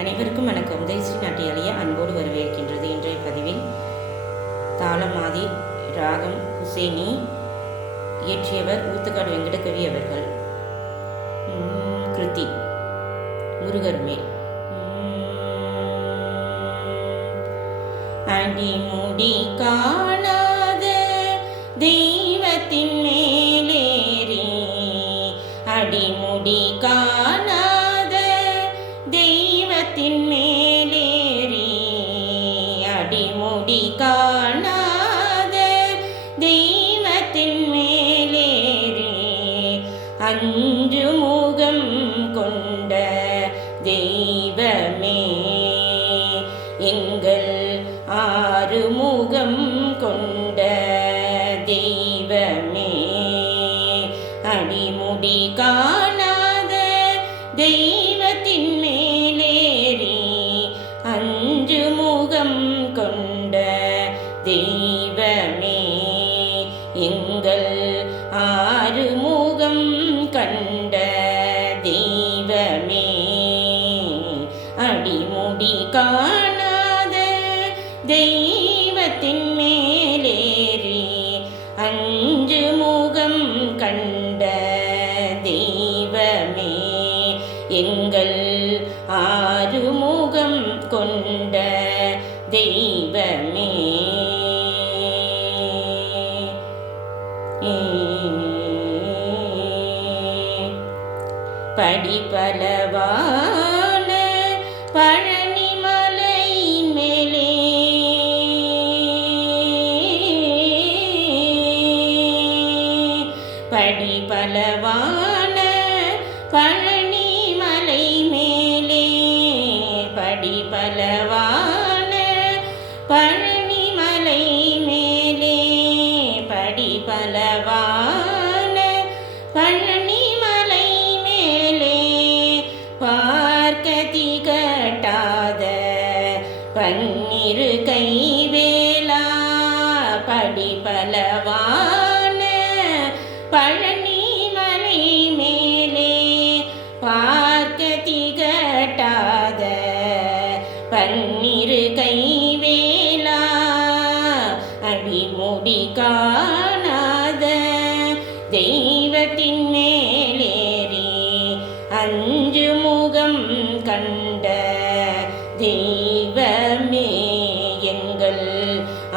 அனைவருக்கும் வணக்கம். தேசிய நாட்டியாலய அன்போடு வரவேற்கின்றது. இன்றைய பதிவில் தாளமாதி ராகம் ஹுசேனி, இயற்றியவர் ஊத்துக்காடு வெங்கடகவி அவர்கள். கிருதி முருகர் மேல். அடிமுடி காணாத தெய்வத்தின் மேலேறி, அடிமுடி காணாத தெய்வத்தின் மேலேறி, அடிமுடி காணாத தெய்வத்தின் மேலேறி, அஞ்சு முகம் கொண்ட தெய்வமே, எங்கள் ஆறு முகம் கொண்ட தெய்வமே, அடிமுடி காணாத தெய்வத்தின் மேலேறி, அஞ்சு முகம் கொண்ட தெய்வமே, எங்கள் ஆறு முகம் கண்ட தெய்வமே, அடிமுடி காணாத தெய்வத்தின் மேலேறி, அஞ்சு முகம் கண்ட தெய்வமே, எங்கள் ஆறு முகம் கொண்ட தெய்வமே. படிபலவான பழனிமலை மேலே, படிபலவான பழனிமலை மேலே, படிபலவான பழனிமலை மேலே, படிபலவான பழனிமலை மேலே, பார்க்க திகட்டாத பன்னிரு கைவேலா, படிபலவான பழனிமலை மேலே, பார்க்க திகட்டாத பன்னிரு கைவேலா, அடிமுடி காணாத தெய்வத்தின் மேலேறி, அஞ்சு முகம் கண்ட தெய்வமே, எங்கள்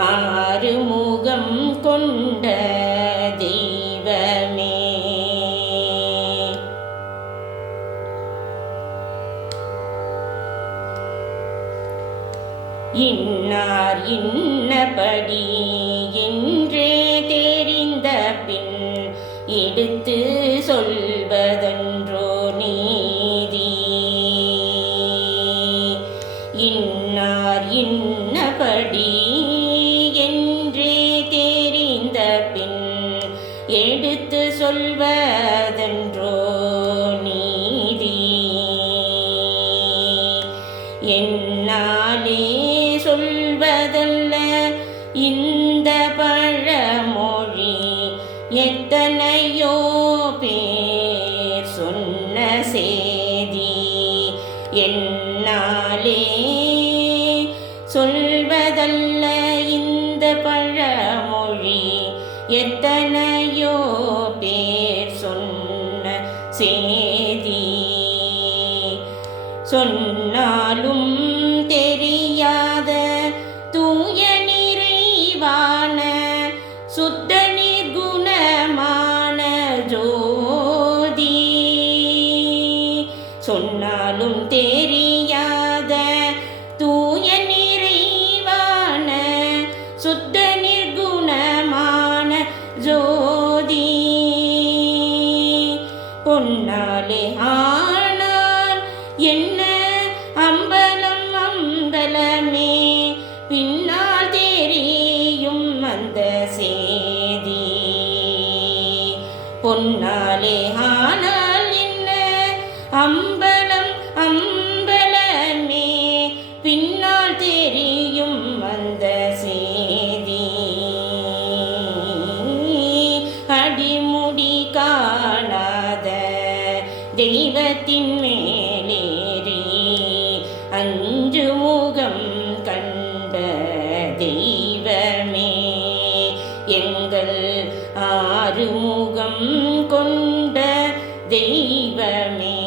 ஆறு முகம் கொண்ட தெய்வமே. இன்னார் இன்னபடி என்றே தெரிந்த பின், எடுத்து சொல்வதன்றோ நீதி, இன்னார் இன்னபடி என்றே தெரிந்த பின், எடுத்து சொல்வதன்றோ நீதி, என்னாலே சொல்வதல்ல இந்த பழமொழி, எத்தனையோ பேர் சொன்ன சேதி, என்னாலே சொல்வதல்ல இந்த பழமொழி, எத்தனையோ பேர் சொன்ன சேதி, சொன்னாலும் தெரியாத தூய நிறைவான சுத்த நிர்குணமான ஜோதி, சொன்னாலும் தெரியாத தூய நிறைவான சுத்த நிர்குணமான ஜோதி, பொன்னாலே ஆனால் என்ன அம்பலம் அம்பலமே, பின்னால் தெரியும் அந்த சேதி, பொன்னாலே ஆனால் என்ன அம்பலம் அம்பலமே, பின்னால் தெரியும் அந்த சேதி, அடிமுடி காணாத தெய்வத்தின் மேலேறி, அஞ்சு முகம் கண்ட தெய்வமே எங்கள் ஆறுமுகம் கொண்ட தெய்வமே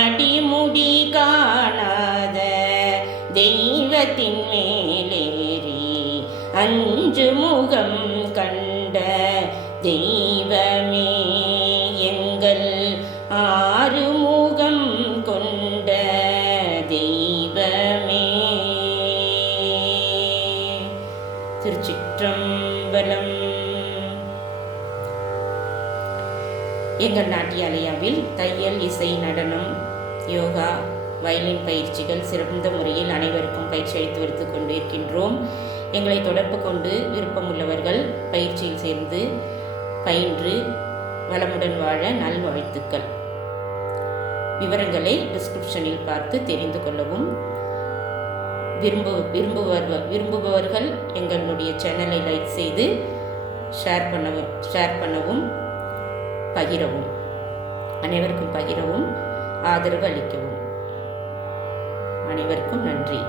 அடிமுடி காணாத தெய்வத்தின் மேலேறி அஞ்சு முகம் கண்ட தெய்வமே எங்கள் ஆறுமுகம் கொண்ட தெய்வமே. திருச்சிற்றம்பலம். எங்கள் நாட்டியாலயாவில் தையல், இசை, நடனம், யோகா, வயலின் பயிற்சிகள் சிறந்த முறையில் அனைவருக்கும் பயிற்சி அளித்து வருத்து கொண்டிருக்கின்றோம். எங்களை தொடர்பு கொண்டு விருப்பமுள்ளவர்கள் பயிற்சியில் சேர்ந்து பயின்று வளமுடன் வாழ நல்வாழ்த்துக்கள். விவரங்களை டிஸ்கிரிப்ஷனில் பார்த்து தெரிந்து கொள்ளவும். விரும்புபவர்கள் எங்களுடைய சேனலை லைக் செய்து ஷேர் பண்ணவும் பகிரவும், அனைவருக்கும் பகிரவும், ஆதரவு அளிக்கவும். அனைவருக்கும் நன்றி.